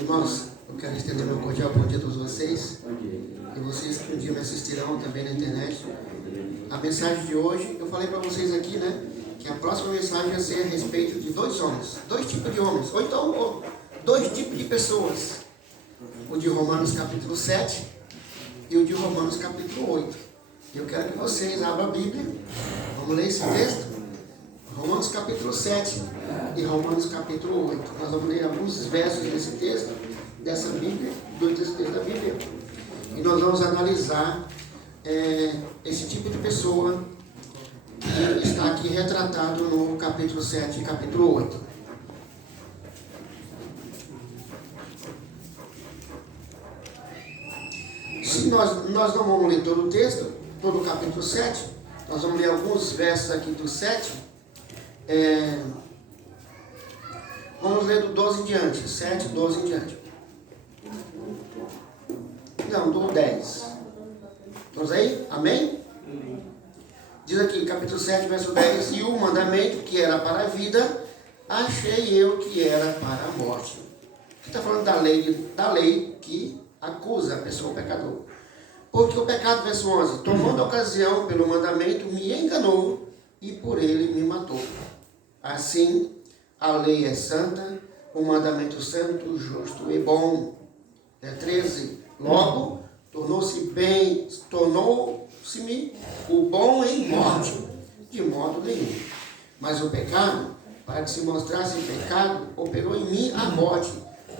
Irmãos, eu quero estender meu cordial bom dia a todos vocês. E vocês que um dia me assistirão também na internet. A mensagem de hoje, eu falei para vocês aqui, né? Que a próxima mensagem vai ser a respeito de dois homens. Dois tipos de homens. Ou então, dois tipos de pessoas. O de Romanos capítulo 7 e o de Romanos capítulo 8. Eu quero que vocês abram a Bíblia. Vamos ler esse texto. Romanos capítulo 7 e Romanos capítulo 8. Nós vamos ler alguns versos desse texto, dessa Bíblia, desse texto da Bíblia. E nós vamos analisar esse tipo de pessoa que está aqui retratado no capítulo 7 e capítulo 8. Se nós não vamos ler todo o texto, todo o capítulo 7, nós vamos ler alguns versos aqui do 7. Vamos ler do 12 em diante, 7, 12 em diante. Não, do 10. Estamos aí? Amém? Diz aqui, capítulo 7, verso 10. E o mandamento que era para a vida, achei eu que era para a morte. Aqui está falando da lei que acusa a pessoa, o pecador. Porque o pecado, verso 11, tomando ocasião pelo mandamento, me enganou e por ele me matou. Assim, a lei é santa, o mandamento santo, justo e bom. 13. Logo, tornou-se-me o bom em morte, de modo nenhum. Mas o pecado, para que se mostrasse pecado, operou em mim a morte,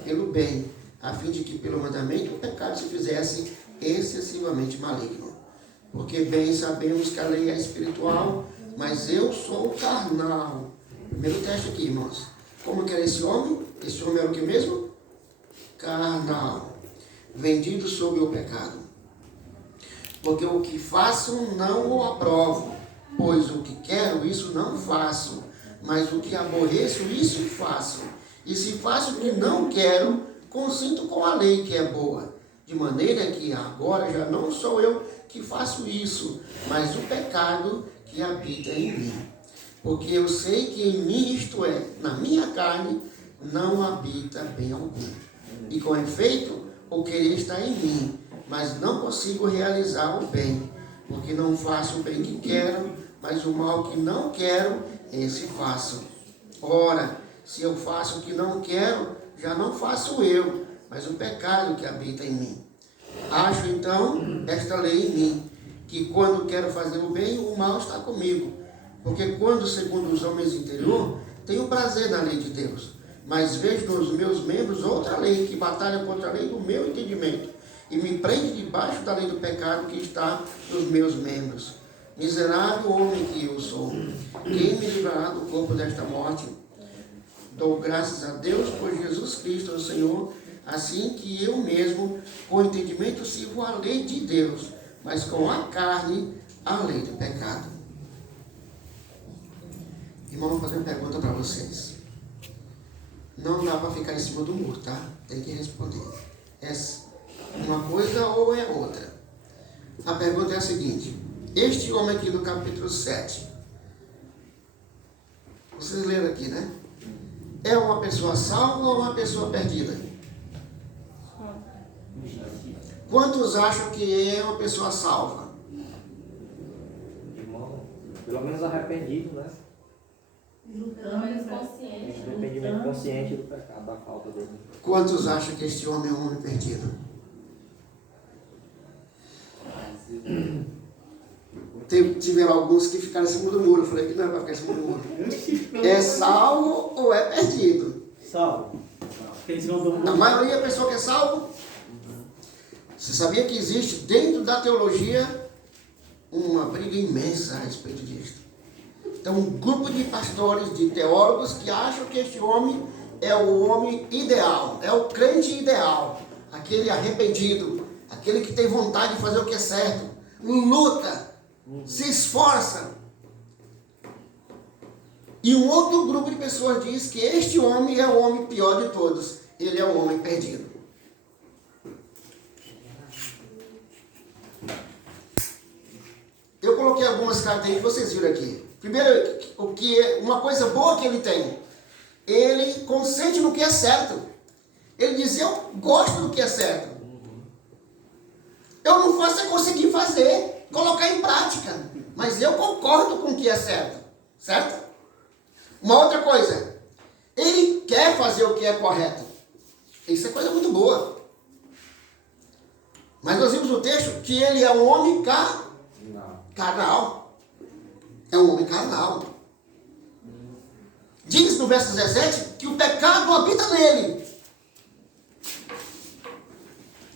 pelo bem, a fim de que pelo mandamento o pecado se fizesse excessivamente maligno. Porque bem sabemos que a lei é espiritual, mas eu sou carnal. Primeiro texto aqui, irmãos. Como que era esse homem? Esse homem era o que mesmo? Carnal. Vendido sob o pecado. Porque o que faço não o aprovo, pois o que quero, isso não faço, mas o que aborreço, isso faço. E se faço o que não quero, consinto com a lei que é boa. De maneira que agora já não sou eu que faço isso, mas o pecado que habita em mim. Porque eu sei que em mim, isto é, na minha carne, não habita bem algum. E com efeito, o querer está em mim, mas não consigo realizar o bem, porque não faço o bem que quero, mas o mal que não quero, esse faço. Ora, se eu faço o que não quero, já não faço eu, mas o pecado que habita em mim. Acho então esta lei em mim, que quando quero fazer o bem, o mal está comigo. Porque quando, segundo os homens interior, tenho prazer na lei de Deus, mas vejo nos meus membros outra lei que batalha contra a lei do meu entendimento e me prende debaixo da lei do pecado que está nos meus membros. Miserável homem que eu sou, quem me livrará do corpo desta morte? Dou graças a Deus por Jesus Cristo, o Senhor, assim que eu mesmo, com entendimento, sirvo a lei de Deus, mas com a carne, a lei do pecado. Irmão, vou fazer uma pergunta para vocês. Não dá para ficar em cima do muro, tá? Tem que responder. É uma coisa ou é outra? A pergunta é a seguinte. Este homem aqui do capítulo 7, vocês leram aqui, né? É uma pessoa salva ou uma pessoa perdida? Quantos acham que é uma pessoa salva? Irmão, pelo menos arrependido, né? Pelo menos consciente. Arrependimento consciente do pecado, da falta dele. Quantos acham que este homem é um homem perdido? Tiveram alguns que ficaram em cima do muro. Eu falei que não é para ficar em cima do muro. É salvo ou é perdido? Salvo. A maioria é a pessoa que é salvo. Você sabia que existe dentro da teologia uma briga imensa a respeito disso? Então, um grupo de pastores, de teólogos que acham que este homem é o homem ideal, é o crente ideal, aquele arrependido, aquele que tem vontade de fazer o que é certo, luta, se esforça. E um outro grupo de pessoas diz que este homem é o homem pior de todos, ele é o homem perdido. Eu coloquei algumas características que vocês viram aqui. Primeiro, uma coisa boa que ele tem. Ele consente no que é certo. Ele dizia, eu gosto do que é certo. Eu não faço é conseguir fazer, colocar em prática. Mas eu concordo com o que é certo. Certo? Uma outra coisa. Ele quer fazer o que é correto. Isso é coisa muito boa. Mas nós vimos no texto que ele é um homem carnal. É um homem carnal. Diz no verso 17 que o pecado habita nele.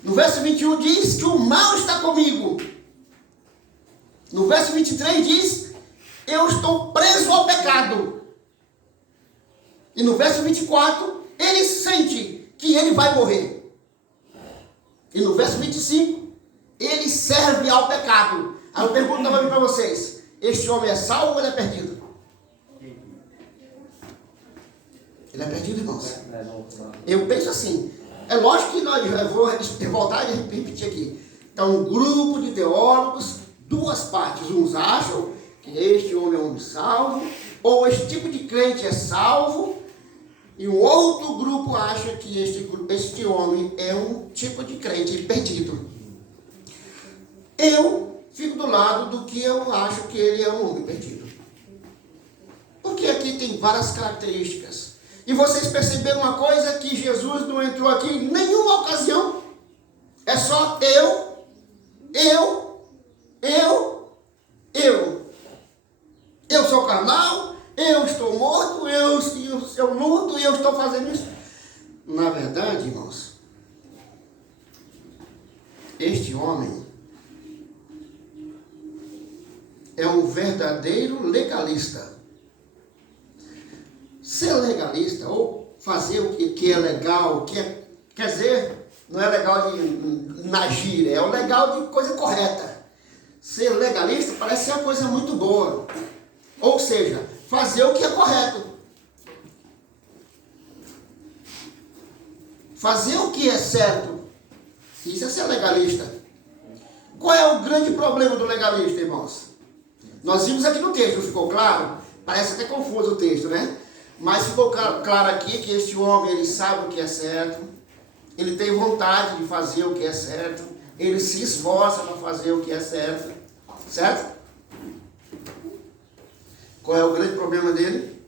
No verso 21 diz que o mal está comigo. No verso 23 diz, eu estou preso ao pecado. E no verso 24, ele sente que ele vai morrer. E no verso 25, ele serve ao pecado. Aí eu pergunto novamente para vocês, este homem é salvo ou ele é perdido? Ele é perdido, irmãos? Eu penso assim, é lógico que eu vou voltar e repetir aqui. Então, um grupo de teólogos, duas partes. Uns acham que este homem é um homem salvo, ou este tipo de crente é salvo, e um outro grupo acha que este homem é um tipo de crente perdido. Eu fico do lado do que eu acho que ele é um homem perdido. Porque aqui tem várias características. E vocês perceberam uma coisa, que Jesus não entrou aqui em nenhuma ocasião. É só eu. Eu sou carnal, eu estou morto, eu luto, eu estou fazendo isso. Na verdade, irmãos, este homem é um verdadeiro legalista. Ser legalista, ou fazer o que é legal, quer dizer, não é legal na gíria, é o legal de coisa correta. Ser legalista parece ser uma coisa muito boa. Ou seja, fazer o que é correto. Fazer o que é certo. Isso é ser legalista. Qual é o grande problema do legalista, irmãos? Nós vimos aqui no texto, ficou claro? Parece até confuso o texto, né? Mas ficou claro aqui que este homem, ele sabe o que é certo. Ele tem vontade de fazer o que é certo. Ele se esforça para fazer o que é certo. Certo? Qual é o grande problema dele?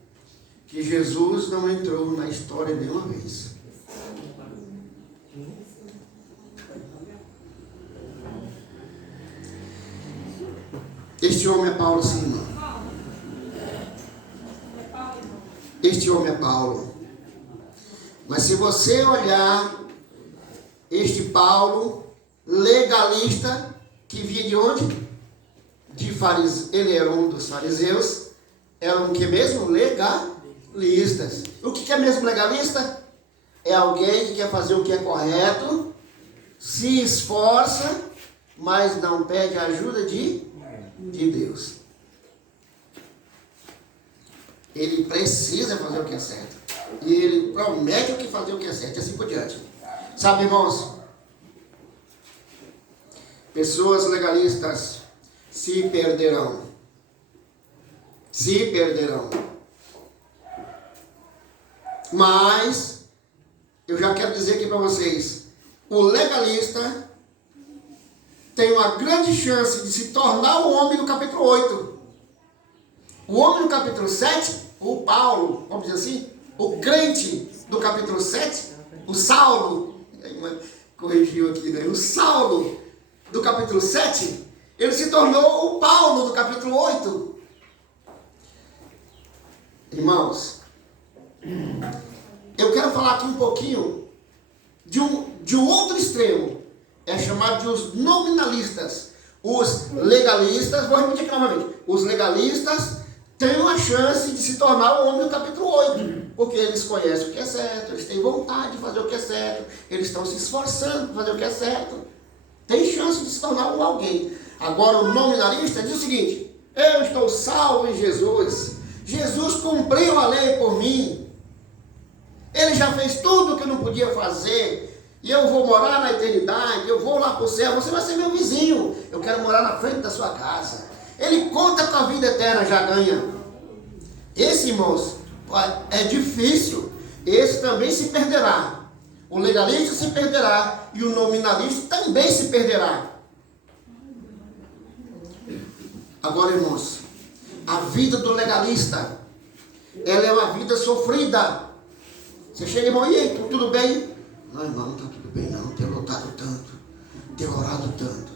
Que Jesus não entrou na história nenhuma vez. Este homem é Paulo, sim, irmão. Este homem é Paulo. Mas se você olhar este Paulo, legalista, que vinha de onde? De fariseu. Ele era um dos fariseus. Eram o que mesmo? Legalistas. O que é mesmo legalista? É alguém que quer fazer o que é correto, se esforça, mas não pede a ajuda de Deus. Ele precisa fazer o que é certo. E ele promete o que fazer o que é certo. E assim por diante. Sabe, irmãos? Pessoas legalistas se perderão. Se perderão. Mas, eu já quero dizer aqui para vocês, o legalista tem uma grande chance de se tornar o homem do capítulo 8. O homem do capítulo 7, o Paulo, vamos dizer assim, o crente do capítulo 7, o Saulo, corrigiu aqui, né? O Saulo do capítulo 7, ele se tornou o Paulo do capítulo 8. Irmãos, eu quero falar aqui um pouquinho de um outro extremo. É chamado de os nominalistas. Os legalistas, vou repetir aqui novamente. Os legalistas têm uma chance de se tornar o homem do capítulo 8. Porque eles conhecem o que é certo, eles têm vontade de fazer o que é certo, eles estão se esforçando para fazer o que é certo. Tem chance de se tornar alguém. Agora o nominalista diz o seguinte: eu estou salvo em Jesus. Jesus cumpriu a lei por mim. Ele já fez tudo o que eu não podia fazer. E eu vou morar na eternidade. Eu vou lá para o céu. Você vai ser meu vizinho. Eu quero morar na frente da sua casa. Ele conta com a vida eterna, já ganha. Esse, irmãos, é difícil. Esse também se perderá. O legalista se perderá e o nominalista também se perderá. Agora, irmãos, a vida do legalista, ela é uma vida sofrida. Você chega, irmão, e aí, tudo bem? Não, irmão, não está tudo bem não. Tenho lutado tanto, tenho orado tanto,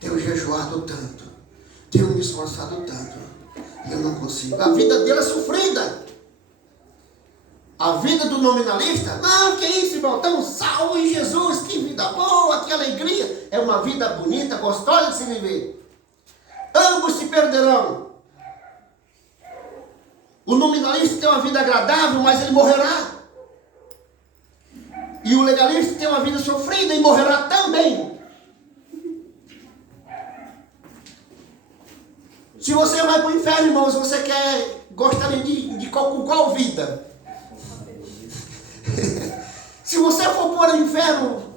tenho jejuado tanto, tenho me esforçado tanto, e eu não consigo. A vida dele é sofrida. A vida do nominalista, não, que isso, irmão, estamos salvos em Jesus, que vida boa, que alegria. É uma vida bonita, gostosa de se viver. Ambos se perderão. O nominalista tem uma vida agradável, mas ele morrerá. E o legalista tem uma vida sofrida e morrerá também. Se você vai para o inferno, irmãos, você gostaria de qual vida? Se você for para o inferno,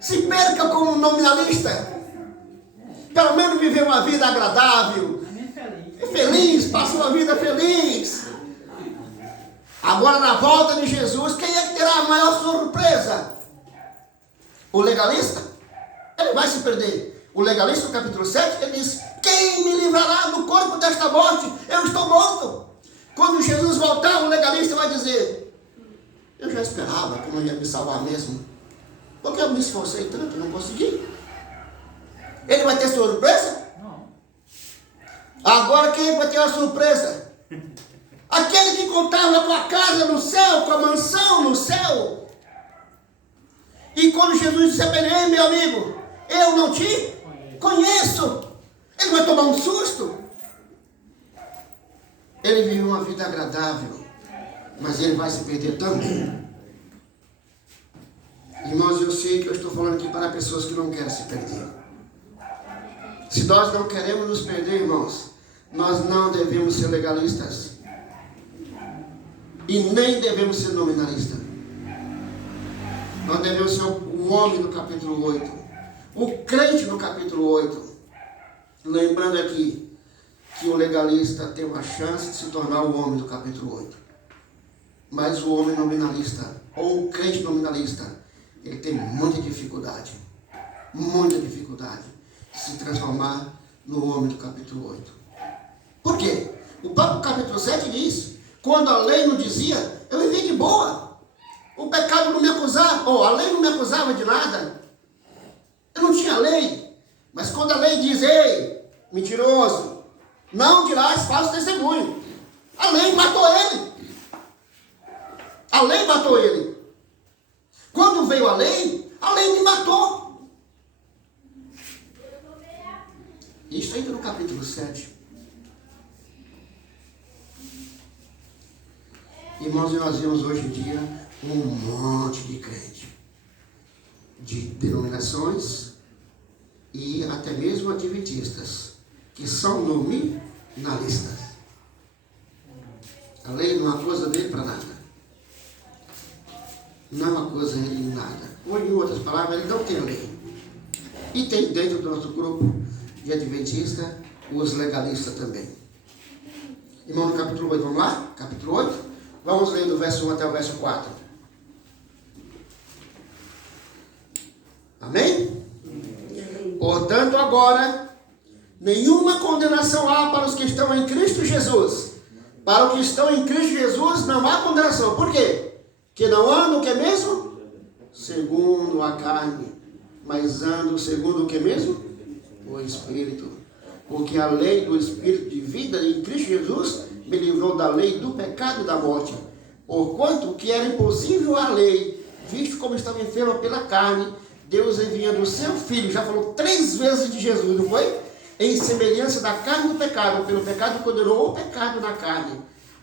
se perca como nominalista. Pelo menos viver uma vida agradável, feliz, passe uma vida feliz. Agora, na volta de Jesus, quem é que terá a maior surpresa? O legalista? Ele vai se perder. O legalista, no capítulo 7, ele diz: quem me livrará do corpo desta morte? Eu estou morto. Quando Jesus voltar, o legalista vai dizer: eu já esperava que não ia me salvar mesmo, porque eu me esforcei tanto e não consegui. Ele vai ter surpresa? Não. Agora quem vai ter a surpresa? Aquele que contava com a casa no céu, com a mansão no céu. E quando Jesus disse: ei, meu amigo, eu não te conheço. Ele vai tomar um susto. Ele vive uma vida agradável, mas ele vai se perder também. Irmãos, eu sei que eu estou falando aqui para pessoas que não querem se perder. Se nós não queremos nos perder, irmãos, nós não devemos ser legalistas. E nem devemos ser nominalistas. Nós devemos ser o homem do capítulo 8. O crente no capítulo 8. Lembrando aqui que o legalista tem uma chance de se tornar o homem do capítulo 8. Mas o homem nominalista, ou o crente nominalista, ele tem muita dificuldade de se transformar no homem do capítulo 8. Por quê? O próprio capítulo 7 diz: quando a lei não dizia, eu vivia de boa. O pecado não me acusava, a lei não me acusava de nada. Eu não tinha lei. Mas quando a lei diz: ei, mentiroso, não dirás falso testemunho, a lei matou ele. A lei matou ele. Quando veio a lei me matou. Isso ainda no capítulo 7. Irmãos, nós vemos hoje em dia um monte de crente, de denominações e até mesmo adventistas, que são nominalistas. A lei não acusa dele para nada. Não acusa ele em nada. Ou em outras palavras, ele não tem lei. E tem dentro do nosso grupo de adventista os legalistas também. Irmão, no capítulo 8, vamos lá? Capítulo 8. Vamos ler do verso 1 até o verso 4. Amém? Portanto, agora, nenhuma condenação há para os que estão em Cristo Jesus. Para os que estão em Cristo Jesus não há condenação. Por quê? Que não andam o que mesmo? Segundo a carne. Mas andam segundo o que mesmo? O Espírito. Porque a lei do Espírito de vida em Cristo Jesus me livrou da lei do pecado e da morte. Porquanto que era impossível a lei, visto como estava enferma pela carne, Deus enviando o seu Filho, já falou 3 vezes de Jesus, não foi? Em semelhança da carne do pecado, pelo pecado condenou o pecado na carne,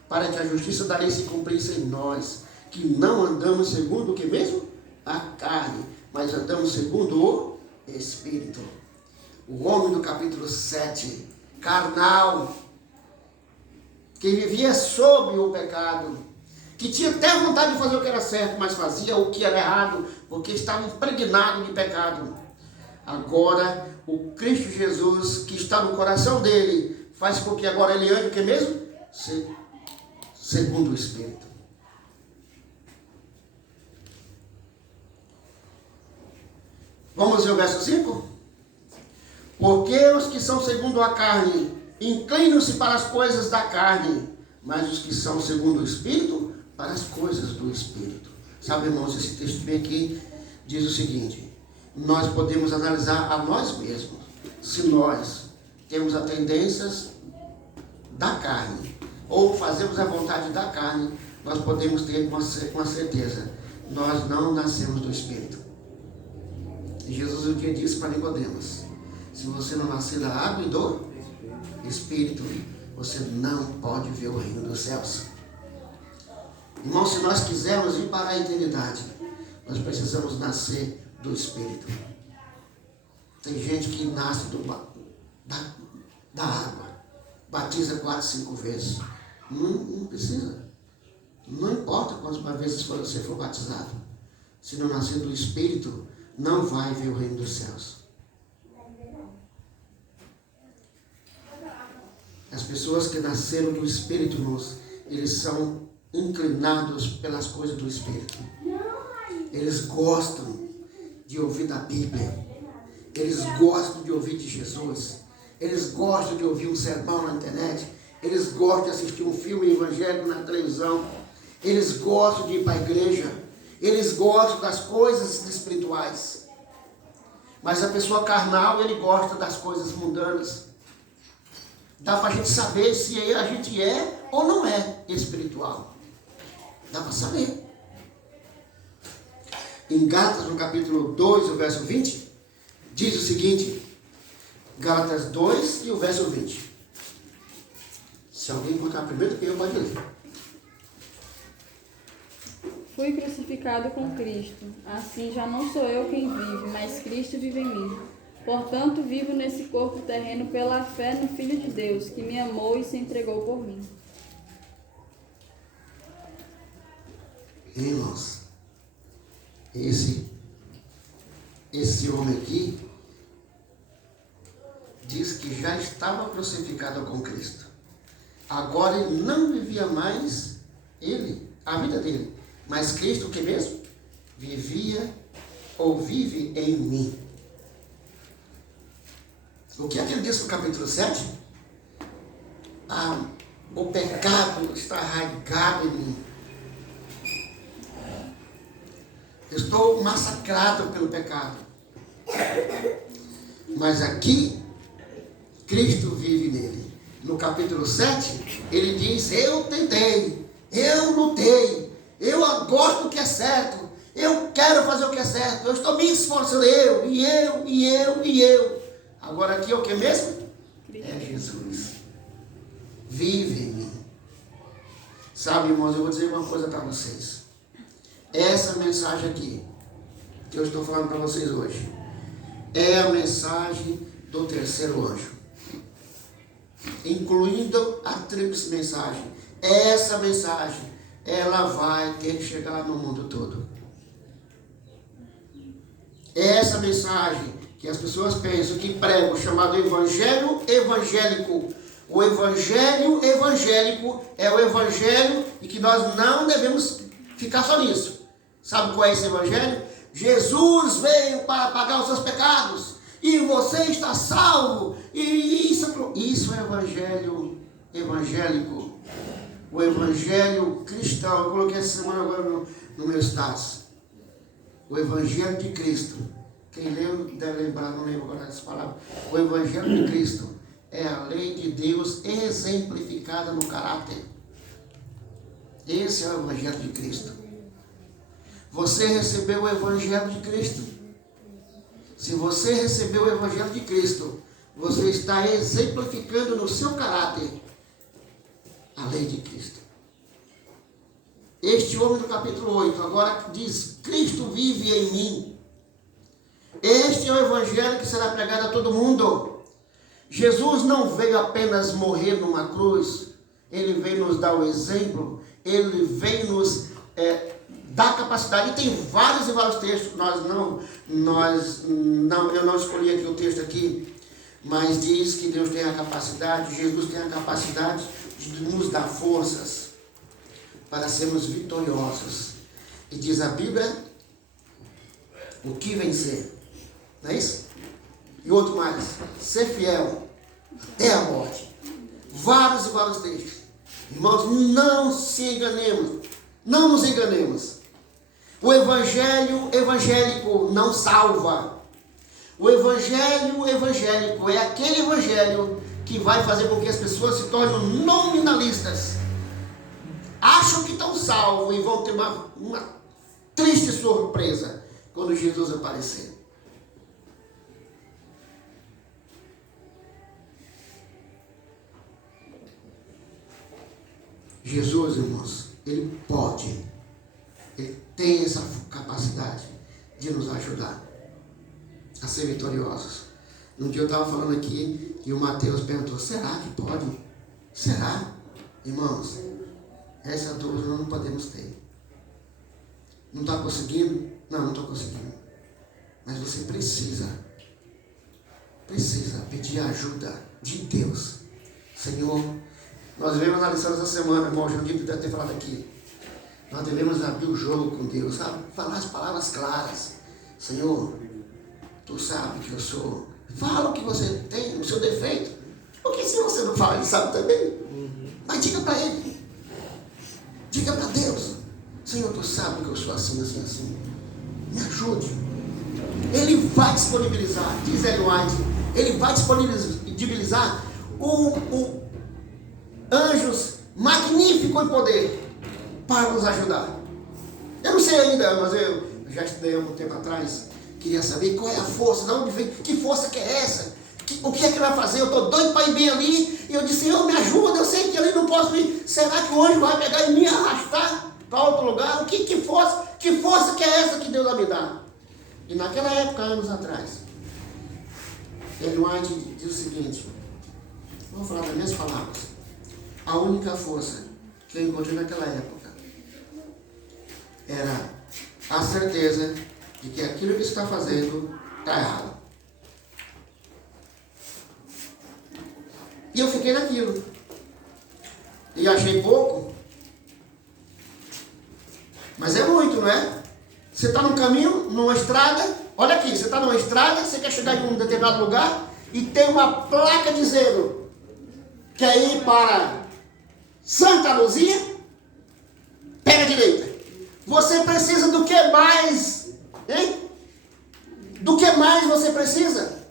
para que a justiça da lei se cumprisse em nós, que não andamos segundo o que mesmo? A carne, mas andamos segundo o Espírito. O homem do capítulo 7, carnal, que vivia sob o pecado, que tinha até vontade de fazer o que era certo, mas fazia o que era errado, porque estava impregnado de pecado. Agora, o Cristo Jesus, que está no coração dele, faz com que agora ele ande o que mesmo? Segundo o Espírito. Vamos ver o verso 5? Porque os que são segundo a carne inclinam-se para as coisas da carne, mas os que são segundo o Espírito, para as coisas do Espírito. Sabe, irmãos, esse texto bem aqui diz o seguinte: nós podemos analisar a nós mesmos, se nós temos as tendências da carne, ou fazemos a vontade da carne, nós podemos ter com certeza, nós não nascemos do Espírito. E Jesus um dia disse para Nicodemos: se você não nascer da água e do Espírito, você não pode ver o reino dos céus. Irmão, se nós quisermos ir para a eternidade, nós precisamos nascer do Espírito. Tem gente que nasce da água, batiza 4, 5 vezes. Não precisa. Não importa quantas vezes você for batizado. Se não nascer do Espírito, não vai ver o reino dos céus. As pessoas que nasceram do Espírito, irmãos, eles são inclinados pelas coisas do Espírito. Eles gostam de ouvir da Bíblia. Eles gostam de ouvir de Jesus. Eles gostam de ouvir um sermão na internet. Eles gostam de assistir um filme evangélico na televisão. Eles gostam de ir para a igreja. Eles gostam das coisas espirituais. Mas a pessoa carnal, ele gosta das coisas mundanas. Dá para a gente saber se a gente é ou não é espiritual. Dá para saber. Em Gálatas, no capítulo 2, o verso 20, diz o seguinte. Gálatas 2 e o verso 20. Se alguém encontrar primeiro, eu pode ler. Fui crucificado com Cristo. Assim já não sou eu quem vive, mas Cristo vive em mim. Portanto, vivo nesse corpo terreno pela fé no Filho de Deus, que me amou e se entregou por mim. Irmãos, esse homem aqui diz que já estava crucificado com Cristo. Agora ele não vivia mais a vida dele, mas Cristo o que mesmo? Vivia ou vive em mim. O que é que ele diz no capítulo 7? O pecado está arraigado em mim. Eu estou massacrado pelo pecado. Mas aqui, Cristo vive nele. No capítulo 7, ele diz: eu tentei, eu lutei, eu gosto do que é certo, eu quero fazer o que é certo, eu estou me esforçando, eu. Agora aqui é o que mesmo? É Jesus. Vive em mim. Sabe, irmãos, eu vou dizer uma coisa para vocês. Essa mensagem aqui, que eu estou falando para vocês hoje, é a mensagem do terceiro anjo. Incluindo a tríplice mensagem. Essa mensagem, ela vai ter que chegar no mundo todo. Essa mensagem que as pessoas pensam que pregam, chamado evangelho evangélico. O evangelho evangélico é o evangelho e que nós não devemos ficar só nisso. Sabe qual é esse evangelho? Jesus veio para pagar os seus pecados e você está salvo. E isso é evangelho evangélico. O evangelho cristão. Eu coloquei essa semana agora no meu status. O evangelho de Cristo. Quem leu deve lembrar, não lembro agora dessa palavra. O evangelho de Cristo é a lei de Deus exemplificada no caráter. Esse é o evangelho de Cristo. Você recebeu o evangelho de Cristo. Se você recebeu o evangelho de Cristo, você está exemplificando no seu caráter a lei de Cristo. Este homem do capítulo 8 agora diz: Cristo vive em mim. Este é o evangelho que será pregado a todo mundo. Jesus não veio apenas morrer numa cruz. Ele veio nos dar o exemplo. Ele veio nos dar capacidade. E tem vários e vários textos. Eu não escolhi aqui o texto aqui. Mas diz que Deus tem a capacidade, Jesus tem a capacidade de nos dar forças para sermos vitoriosos. E diz a Bíblia: o que vencer? Não é isso? E outro mais, ser fiel até a morte. Vários e vários textos. Irmãos, não se enganemos. Não nos enganemos. O evangelho evangélico não salva. O evangelho evangélico é aquele evangelho que vai fazer com que as pessoas se tornem nominalistas. Acham que estão salvos e vão ter uma triste surpresa quando Jesus aparecer. Jesus, irmãos, ele tem essa capacidade de nos ajudar a ser vitoriosos. Um dia eu estava falando aqui e o Mateus perguntou, será que pode? Será? Irmãos, essa dúvida nós não podemos ter. Não está conseguindo? Não estou conseguindo. Mas você precisa pedir a ajuda de Deus. Senhor, nós devemos analisar essa semana, irmão, já deve ter falado aqui. Nós devemos abrir o jogo com Deus, sabe? Falar as palavras claras. Senhor, tu sabe que eu sou. Fala o que você tem, o seu defeito. Porque se você não fala, ele sabe também. Mas diga para ele. Diga para Deus. Senhor, tu sabe que eu sou assim, assim, assim. Me ajude. Ele vai disponibilizar, diz Ellen White, ele vai disponibilizar anjos magníficos em poder para nos ajudar. Eu não sei ainda, mas eu já estudei há um tempo atrás. Queria saber qual é a força, de onde vem, que força que é essa? O que é que ele vai fazer? Eu estou doido para ir bem ali. E eu disse, Senhor, me ajuda, eu sei que ali não posso ir. Será que o anjo vai pegar e me arrastar para outro lugar? Que força que é essa que Deus vai me dar? E naquela época, anos atrás, Ellen White diz o seguinte, vou falar das minhas palavras. A única força que eu encontrei naquela época era a certeza de que aquilo que você está fazendo está errado. E eu fiquei naquilo. E achei pouco. Mas é muito, não é? Você está num caminho, numa estrada. Olha aqui, você está numa estrada, você quer chegar em um determinado lugar e tem uma placa dizendo que é ir para Santa Luzia, pega a direita. Você precisa do que mais? Hein? Do que mais você precisa?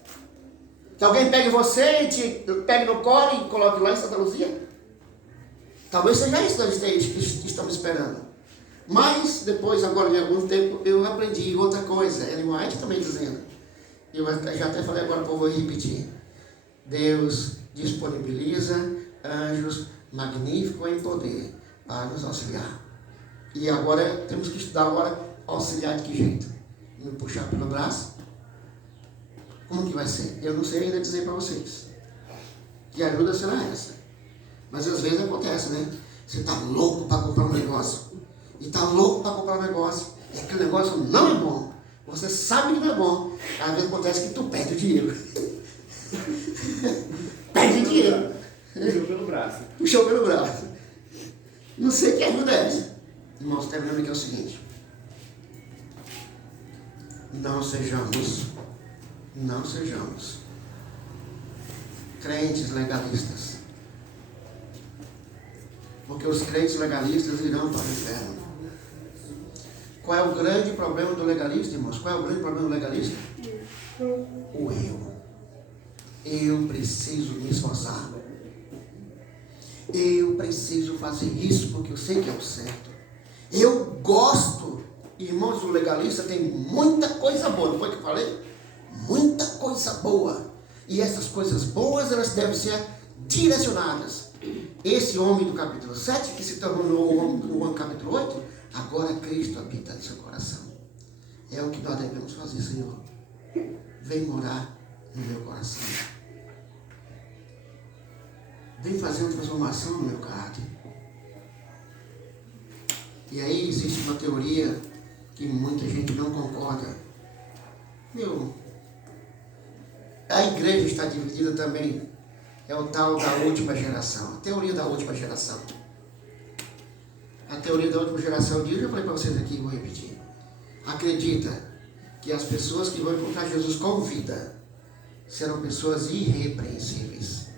Que alguém pegue você e te pegue no colo e coloque lá em Santa Luzia? Talvez seja isso que nós estamos esperando. Mas depois, agora de algum tempo, eu aprendi outra coisa. Ellen White também dizendo. Eu já até falei agora, vou repetir. Deus disponibiliza anjos magníficos em poder para nos auxiliar. E agora temos que estudar agora auxiliar de que jeito? Me puxar pelo braço? Como que vai ser? Eu não sei ainda dizer para vocês. Que ajuda será essa? Mas às vezes acontece, né? Você está louco para comprar um negócio. E está louco para comprar um negócio. E aquele negócio não é bom. Você sabe que não é bom. Às vezes acontece que tu perde o dinheiro. Perde o dinheiro. Puxou pelo braço. Puxou pelo braço. Não sei que ajuda é essa. Irmãos, terminando aqui é o seguinte. Não sejamos crentes legalistas. Porque os crentes legalistas irão para o inferno. Qual é o grande problema do legalista, irmãos? Qual é o grande problema do legalista? O eu. Eu preciso me esforçar. Eu preciso fazer isso porque eu sei que é o certo. Eu gosto. Irmãos, o legalista tem muita coisa boa. Não foi o que eu falei? Muita coisa boa. E essas coisas boas, elas devem ser direcionadas. Esse homem do capítulo 7, que se tornou o homem do capítulo 8, agora Cristo habita no seu coração. É o que nós devemos fazer, Senhor. Vem morar no meu coração. Vem fazer uma transformação no meu caráter. E aí existe uma teoria que muita gente não concorda. A igreja está dividida também. É o tal da última geração. A teoria da última geração. A teoria da última geração diz, eu falei para vocês aqui, vou repetir. Acredita que as pessoas que vão encontrar Jesus com vida serão pessoas irrepreensíveis.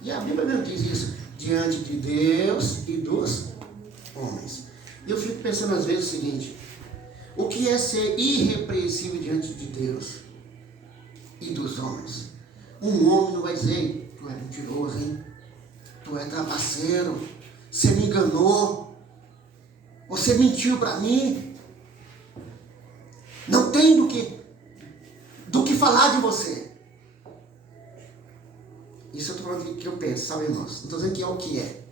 E a Bíblia mesmo diz isso, diante de Deus e dos homens. E eu fico pensando às vezes o seguinte: o que é ser irrepreensível diante de Deus e dos homens? Um homem não vai dizer: tu é mentiroso, hein? Tu é trapaceiro, você me enganou, você mentiu para mim, não tem do que falar de você. Isso eu estou falando que eu penso, sabe, irmãos? Não estou dizendo que é o que é.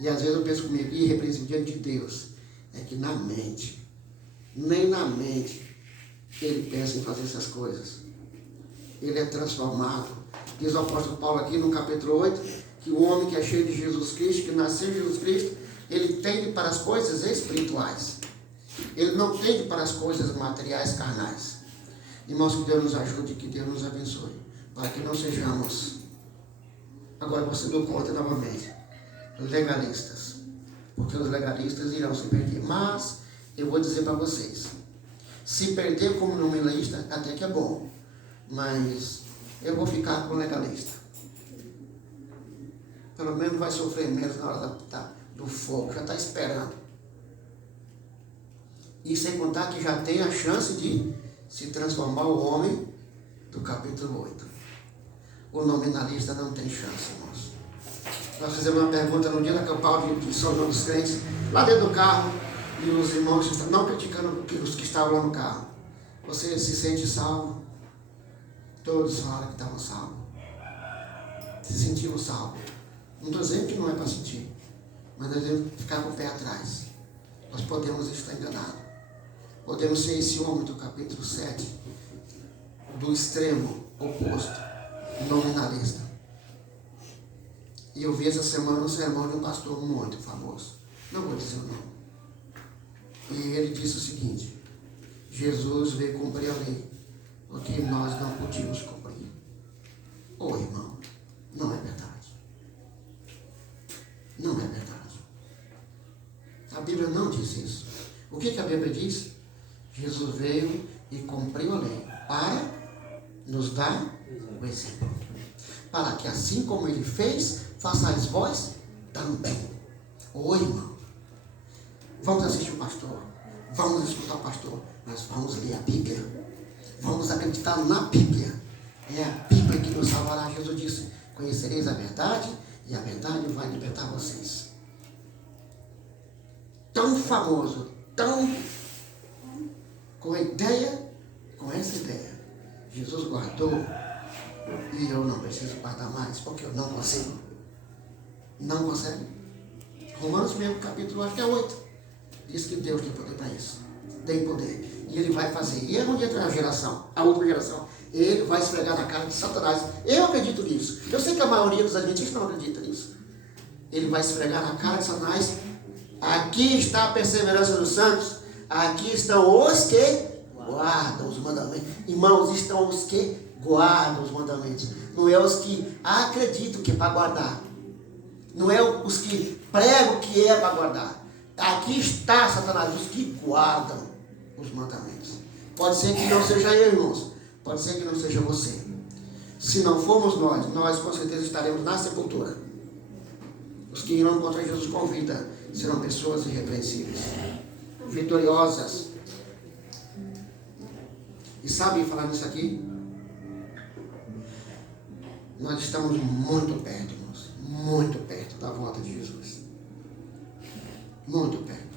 E às vezes eu penso comigo, irrepreensível diante de Deus, é que na mente, nem na mente, ele pensa em fazer essas coisas. Ele é transformado. Diz o apóstolo Paulo aqui no capítulo 8, que o homem que é cheio de Jesus Cristo, que nasceu de Jesus Cristo, ele tende para as coisas espirituais. Ele não tende para as coisas materiais, carnais. Irmãos, que Deus nos ajude, que Deus nos abençoe, para que não sejamos, agora você deu conta novamente, legalistas. Porque os legalistas irão se perder. Mas eu vou dizer para vocês, se perder como nominalista, até que é bom. Mas eu vou ficar com legalista. Pelo menos vai sofrer menos na hora do fogo. Já está esperando. E sem contar que já tem a chance de se transformar o homem do capítulo 8. O nominalista não tem chance, irmãos. Nós fizemos uma pergunta no dia da campanha de São João dos Crentes, lá dentro do carro, e os irmãos, não criticando os que estavam lá no carro: você se sente salvo? Todos falaram que estavam salvos. Se sentiam salvos. Não estou dizendo que não é para sentir, mas nós devemos ficar com o pé atrás. Nós podemos estar enganados. Podemos ser esse homem do capítulo 7, do extremo oposto, nominalista. E eu vi essa semana um sermão de um pastor muito famoso, não vou dizer o nome. E ele disse o seguinte: Jesus veio cumprir a lei, porque nós não podíamos cumprir. Ô irmão, não é verdade. Não é verdade. A Bíblia não diz isso. O que a Bíblia diz? Jesus veio e cumpriu a lei para nos dar o exemplo. Para que assim como ele fez, façais vós também. Ô irmão, vamos assistir o pastor, vamos escutar o pastor, mas vamos ler a Bíblia. Vamos acreditar na Bíblia. É a Bíblia que nos salvará. Jesus disse: conhecereis a verdade, e a verdade vai libertar vocês. Tão famoso, tão com essa ideia, Jesus guardou, e eu não preciso guardar mais, porque eu não consigo. Não consegue. Romanos mesmo, capítulo, acho que é 8, diz que Deus tem poder para isso. Tem poder. E ele vai fazer. E é onde entra a geração, a outra geração. Ele vai esfregar na cara de Satanás. Eu acredito nisso. Eu sei que a maioria dos adventistas não acredita nisso. Ele vai esfregar na cara de Satanás. Aqui está a perseverança dos santos. Aqui estão os que guardam os mandamentos. Irmãos, estão os que guardam os mandamentos. Não é os que acreditam que é para guardar. Não é os que pregam que é para guardar. Aqui está, Satanás, os que guardam os mandamentos. Pode ser que não seja eu, irmãos. Pode ser que não seja você. Se não formos nós com certeza estaremos na sepultura. Os que irão contra Jesus com vida serão pessoas irrepreensíveis, vitoriosas. E sabe falar nisso aqui? Nós estamos muito perto, irmãos. Muito perto da volta de Jesus. Muito perto.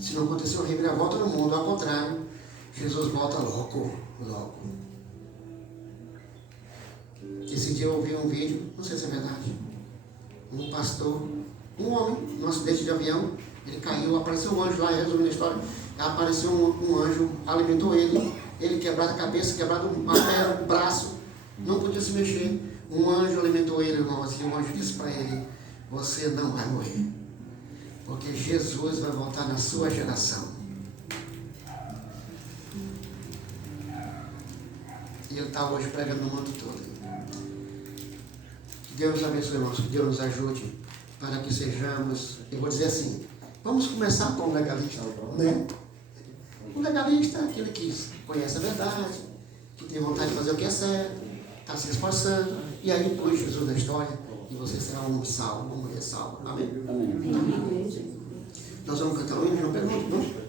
Se não acontecer uma reviravolta no mundo, ao contrário, Jesus volta logo, logo. Esse dia eu ouvi um vídeo, não sei se é verdade, um pastor, um homem, num acidente de avião, ele caiu, apareceu um anjo lá, resumindo a história, apareceu um anjo, alimentou ele quebrado a cabeça, quebrado uma perna, um braço, não podia se mexer. Um anjo alimentou ele, irmãos, e o anjo disse para ele: você não vai morrer, porque Jesus vai voltar na sua geração. E ele está hoje pregando no mundo todo. Que Deus nos abençoe, irmãos, que Deus nos ajude para que sejamos, eu vou dizer assim, vamos começar com o legalista, né? O legalista, aquele que conhece a verdade, que tem vontade de fazer o que é certo, está se esforçando, e aí inclui Jesus na história, e você será um homem salvo, uma mulher salva. Amém? Amém. Nós vamos cantar um hino, não pergunto, não?